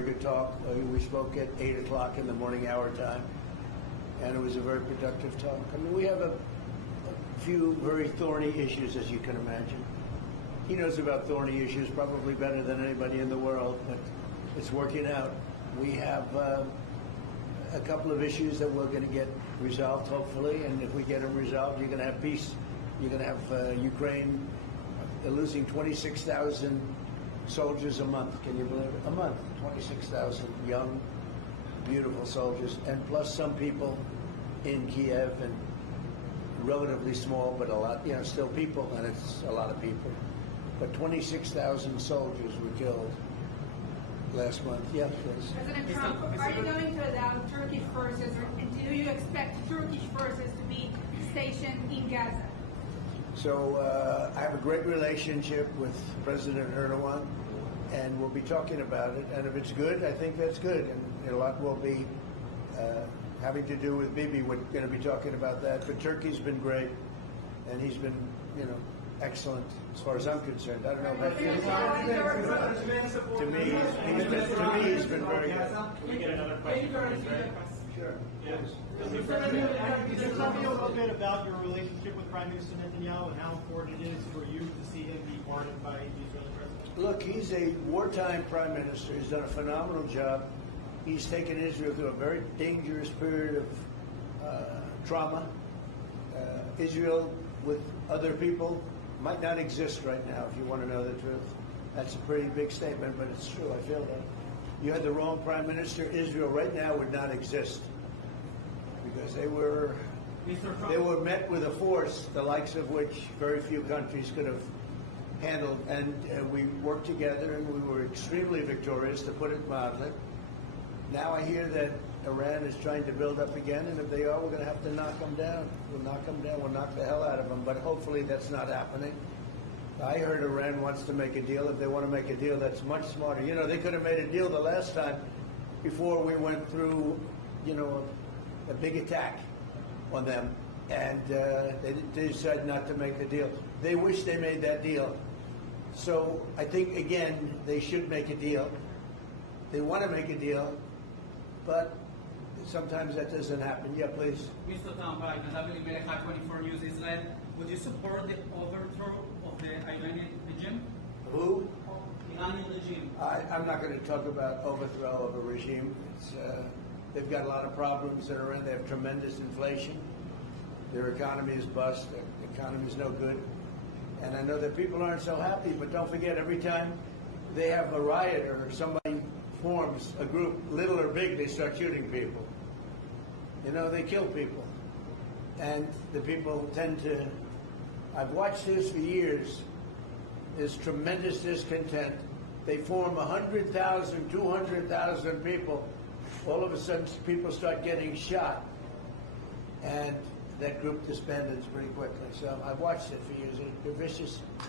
very good talk. We spoke at 8 o'clock in the morning hour time, and it was a very productive talk. I mean, we have a few very thorny issues, as you can imagine. He knows about thorny issues probably better than anybody in the world, but it's working out. We have a couple of issues that we're going to get resolved, hopefully, and if we get them resolved, you're going to have peace. You're going to have Ukraine losing 26,000 soldiers a month. Can you believe it? A month, 26,000 young, beautiful soldiers, and plus some people in Kiev, and relatively small, but a lot, still people, and it's a lot of people. But 26,000 soldiers were killed last month. Yeah, please. President Trump, are you going to allow Turkish forces, or do you expect Turkish forces to be stationed in Gaza? So I have a great relationship with President Erdogan, and we'll be talking about it. And if it's good, I think that's good. And a lot will be having to do with Bibi. We're going to be talking about that. But Turkey's been great, and he's been, excellent as far as I'm concerned. I don't know about you. To me, he's been very good. Can we get another question? Sure. Yes. Mr. President, can you tell me a little bit about your relationship with Prime Minister Netanyahu and how important it is for you to see him be pardoned by the Israeli president? Look, he's a wartime prime minister. He's done a phenomenal job. He's taken Israel through a very dangerous period of trauma. Israel, with other people, might not exist right now, if you want to know the truth. That's a pretty big statement, but it's true. I feel that. You had the wrong prime minister. Israel right now would not exist because they were met with a force the likes of which very few countries could have handled. And we worked together, and we were extremely victorious, to put it mildly. Now I hear that Iran is trying to build up again, and if they are, we're going to have to knock them down. We'll knock them down. We'll knock the hell out of them. But hopefully that's not happening. I heard Iran wants to make a deal. If they want to make a deal, that's much smarter. They could have made a deal the last time before we went through, a big attack on them. And they decided not to make the deal. They wish they made that deal. So I think, again, they should make a deal. They want to make a deal, but sometimes that doesn't happen. Yeah, please. Mr. Trump, WMLK 24 News Israel. Would you support the overthrow of the Iranian regime? Who? Iranian regime. I'm not going to talk about overthrow of a regime. They've got a lot of problems in Iran. They have tremendous inflation. Their economy is bust. Their economy is no good. And I know that people aren't so happy, but don't forget, every time they have a riot or somebody forms a group, little or big, they start shooting people. They kill people. And the people tend to... I've watched this for years. There's tremendous discontent. They form 100,000, 200,000 people. All of a sudden, people start getting shot. And that group disbands pretty quickly. So I've watched it for years. They're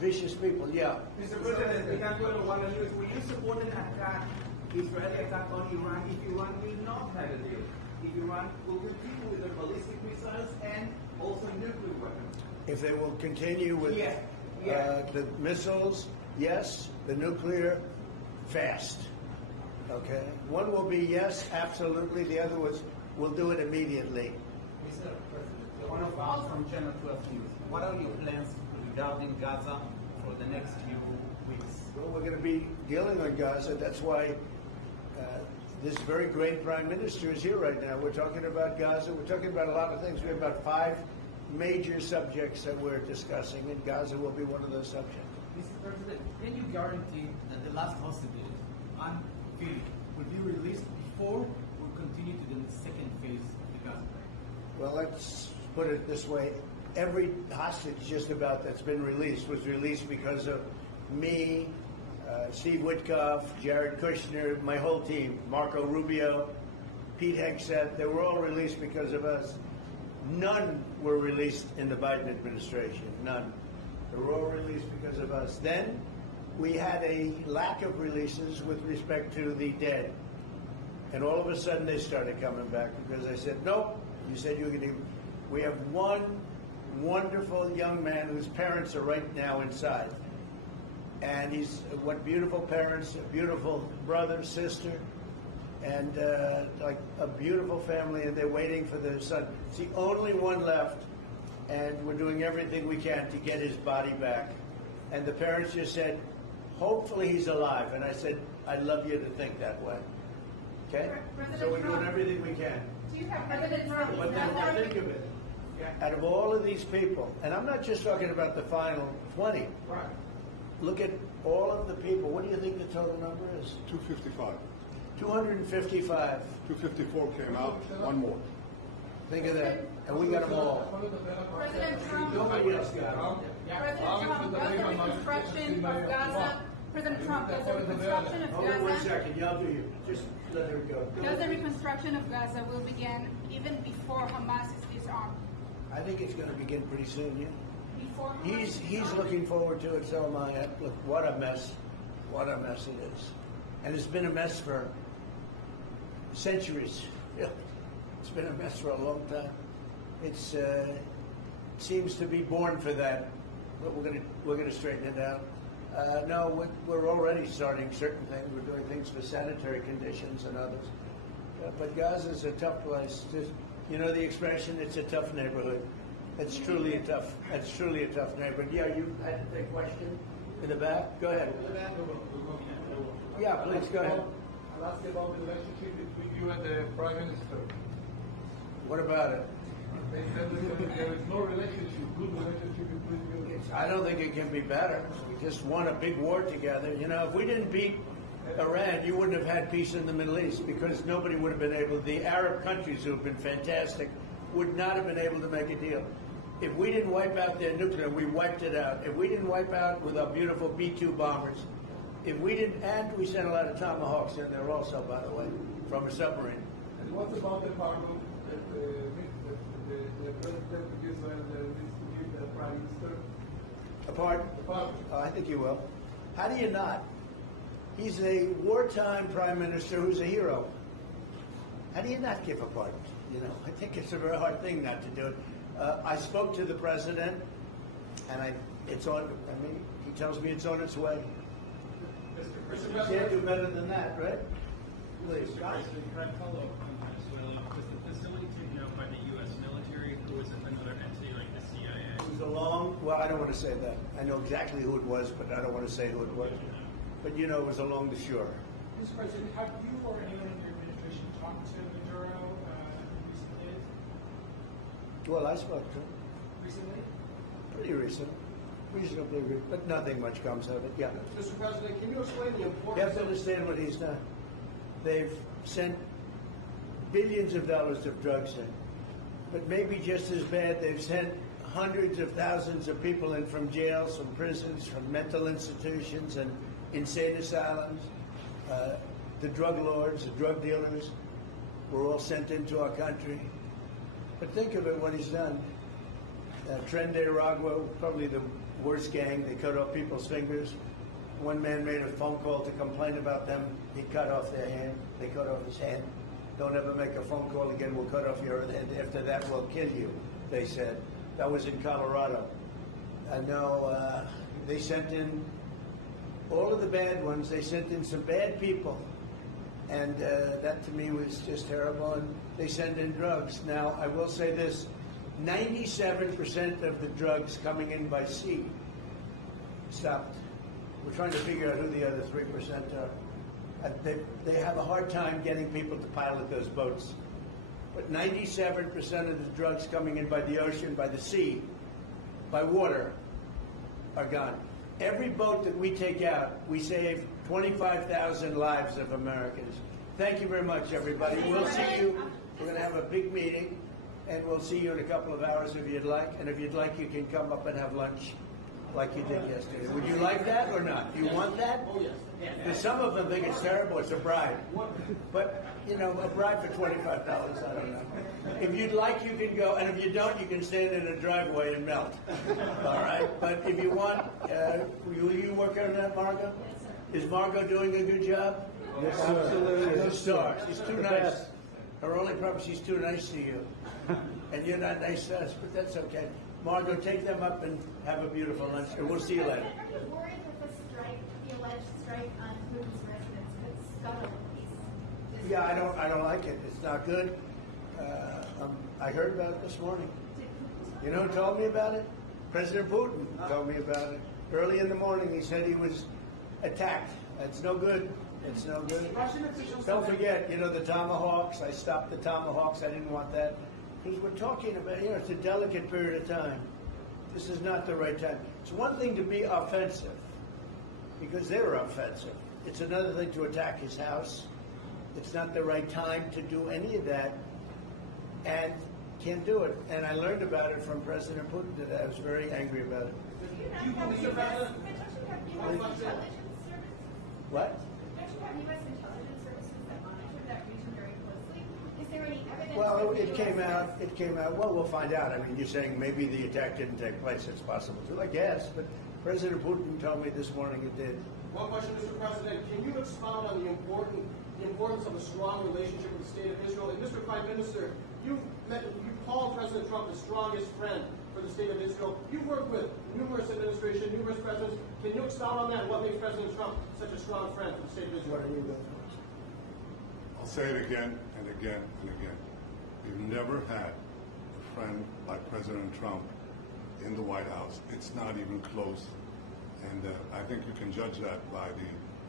vicious people. Yeah. Mr. President, we have to one news. Will you support an attack, Israeli attack on Iran, if Iran will not have a deal? If Iran will continue with their ballistic missiles and also nuclear weapons? If they will continue with the missiles, yes. The nuclear, fast. Okay? One will be yes, absolutely. The other was, we'll do it immediately. Mr. President, one of us from Channel 12 News. What are your plans regarding Gaza for the next few weeks? Well, we're going to be dealing on Gaza. That's why this very great prime minister is here right now. We're talking about Gaza. We're talking about a lot of things. We have about 5 major subjects that we're discussing, and Gaza will be one of those subjects. Mr. President, can you guarantee that the last hostages, Anne Philip, will be released before we continue to the second phase of the Gaza plan? Well, let's put it this way. Every hostage just about that's been released was released because of me, Steve Witkoff, Jared Kushner, my whole team, Marco Rubio, Pete Hegseth. They were all released because of us. None were released in the Biden administration. None. They were all released because of us. Then we had a lack of releases with respect to the dead. And all of a sudden they started coming back because I said, nope. You said you were going to... We have one wonderful young man whose parents are right now inside. And what beautiful parents, a beautiful brother, sister, and like a beautiful family, and they're waiting for their son. It's the only one left, and we're doing everything we can to get his body back. And the parents just said, hopefully he's alive. And I said, I'd love you to think that way. Okay? So we're doing everything we can. Do you have President Trump? But then think of it. Out of all of these people, and I'm not just talking about the final 20. Right. Look at all of the people. What do you think the total number is? 255. 255. 254 came out. One more. Think of that. And we got them all. President Trump, Nobody else got them. President Trump, does the reconstruction of Gaza, President Trump, does the reconstruction of Hold on 1 Gaza, second. Y'all do you. Just let her go. does the reconstruction of Gaza will begin even before Hamas is disarmed? I think it's going to begin pretty soon, yeah. Before Hamas is He's disarmed? looking forward to it, so am I. Look, what a mess. What a mess it is. And it's been a mess for centuries. It's been a mess for a long time. It's seems to be born for that, but we're gonna straighten it out. No, we're already starting certain things. We're doing things for sanitary conditions and others. But Gaza's a tough place. You know the expression, it's a tough neighborhood. It's truly a tough neighborhood. Yeah, you had a question in the back? Go ahead. Yeah, please, go ahead. I'll ask you about the relationship between you and the Prime Minister. What about it? They said that there is no relationship, good relationship between you. I don't think it can be better. We just won a big war together. You know, if we didn't beat Iran, you wouldn't have had peace in the Middle East because nobody would have been able, the Arab countries who have been fantastic, would not have been able to make a deal. If we didn't wipe out their nuclear, we wiped it out. If we didn't wipe out with our beautiful B-2 bombers, if we didn't, and we sent a lot of Tomahawks in there also, by the way, from a submarine. And what about the embargo that the President of Israel needs to give the Prime Minister? A pardon? The pardon. I think you will. How do you not? He's a wartime prime minister who's a hero. How do you not give a pardon? You know, I think it's a very hard thing not to do it. I spoke to the president, and it's on. I mean, he tells me it's on its way. You can't do better than that, right? Please. President, can I follow up on Venezuela? Was the facility taken out by the U.S. military, or was it another entity like the CIA? It was well, I don't want to say that. I know exactly who it was, but I don't want to say who it was. But you know, it was along the shore. Mr. President, have you or anyone in your administration talked to Maduro in recent days? Well, I spoke to him. Recently? Pretty recent. Reasonably recent. But nothing much comes of it. Yeah. Mr. President, can you explain the You importance have to understand what he's done. They've sent billions of dollars of drugs in. But maybe just as bad, they've sent hundreds of thousands of people in from jails, from prisons, from mental institutions and insane asylums. The drug lords, the drug dealers were all sent into our country. But think of it, what he's done. Mar-A-Lago, probably the worst gang. They cut off people's fingers. One man made a phone call to complain about them. He cut off their hand. They cut off his hand. Don't ever make a phone call again. We'll cut off your hand. After that, we'll kill you, they said. That was in Colorado. And now they sent in all of the bad ones. They sent in some bad people. And that to me was just terrible. And they send in drugs. Now, I will say this. 97% of the drugs coming in by sea stopped. We're trying to figure out who the other 3% are. They have a hard time getting people to pilot those boats. But 97% of the drugs coming in by the ocean, by the sea, by water, are gone. Every boat that we take out, we save 25,000 lives of Americans. Thank you very much, everybody. We'll see you. We're going to have a big meeting, and we'll see you in a couple of hours if you'd like. And if you'd like, you can come up and have lunch like you did yesterday. Would you like that or not? Do you want that? Oh, yes. Because some of them think it's terrible. It's a bribe. But, you know, a bribe for $25, I don't know. If you'd like, you can go. And if you don't, you can stand in a driveway and melt. All right? But if you want, will you work on that, Margot? Is Margot doing a good job? Yes, sir. Absolutely. No star. She's too nice. Her only problem, she's too nice to you. And you're not nice to us, but that's okay. Margot, take them up and have a beautiful lunch. And we'll see you later. Worried with the strike strike on Putin's residence could scuttle peace. Yeah, I don't like it. It's not good. I heard about it this morning. You know who told me about it? President Putin told me about it. Early in the morning, he said he was attacked. It's no good. It's no good. Don't forget, you know, the tomahawks. I stopped the tomahawks. I didn't want that. Because we're talking about, you know, it's a delicate period of time. This is not the right time. It's one thing to be offensive, because they were offensive. It's another thing to attack his house. It's not the right time to do any of that, and can't do it. And I learned about it from President Putin today. I was very angry about it. Do you not have U.S. intelligence services? What? Don't you have U.S. intelligence services that monitor that region very closely? Is there any evidence? Well, that the it came out. It came out. Well, we'll find out. I mean, you're saying maybe the attack didn't take place. It's possible too, I guess. But President Putin told me this morning it did. One question, Mr. President. Can you expound on the importance of a strong relationship with the State of Israel? And Mr. Prime Minister, you called President Trump the strongest friend for the State of Israel. You've worked with numerous administrations, numerous presidents. Can you expound on that? What makes President Trump such a strong friend for the State of Israel? What are you going I'll say it again and again and again. We've never had a friend like President Trump in the White House. It's not even close. And I think you can judge that by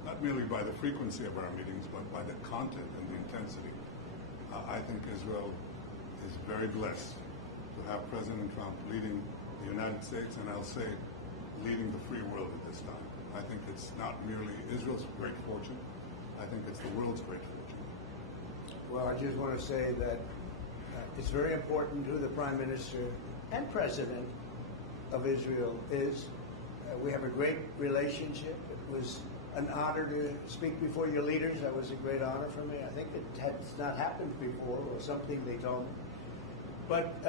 not merely by the frequency of our meetings, but by the content and the intensity. I think Israel is very blessed to have President Trump leading the United States, and I'll say leading the free world at this time. I think it's not merely Israel's great fortune, I think it's the world's great fortune. Well, I just want to say that it's very important who the Prime Minister and President of Israel is. We have a great relationship. It was an honor to speak before your leaders. That was a great honor for me. I think it has not happened before, or something they told me. But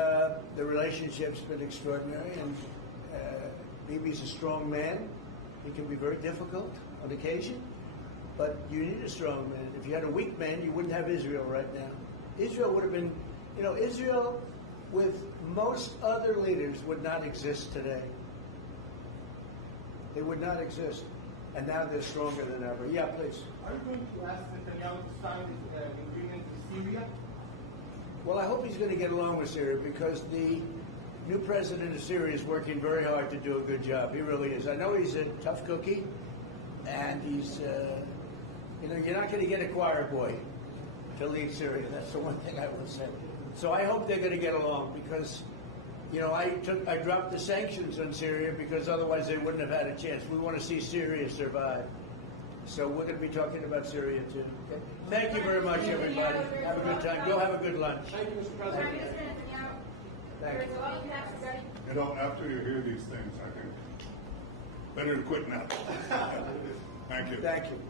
the relationship's been extraordinary, and Bibi's a strong man. He can be very difficult on occasion, but you need a strong man. If you had a weak man, you wouldn't have Israel right now. Israel would have been, you know, Israel with most other leaders would not exist today. They would not exist. And now they're stronger than ever. Yeah, please. Are you going to ask Netanyahu to sign this agreement with Syria? Well, I hope he's going to get along with Syria, because the new president of Syria is working very hard to do a good job. He really is. I know he's a tough cookie, and he's, you know, you're not going to get a choir boy to lead Syria. That's the one thing I will say. So I hope they're going to get along, because, you know, I dropped the sanctions on Syria because otherwise they wouldn't have had a chance. We want to see Syria survive. So we're going to be talking about Syria too. Okay? Thank you very much, everybody. Have a good time. Go have a good lunch. Thank you, Mr. President. Thank you. You know, after you hear these things, I think better to quit now. Thank you. Thank you.